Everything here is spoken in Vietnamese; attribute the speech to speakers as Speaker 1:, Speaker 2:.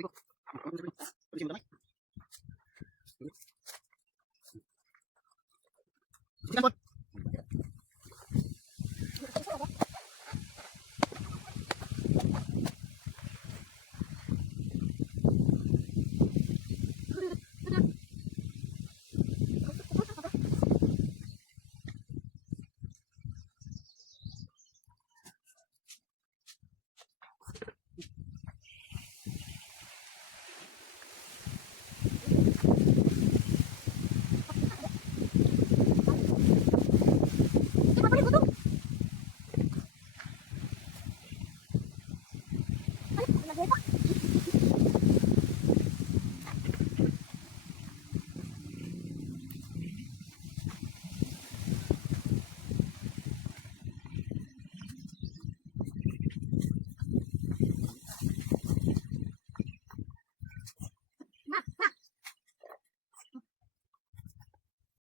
Speaker 1: Thank you.
Speaker 2: 打劫吧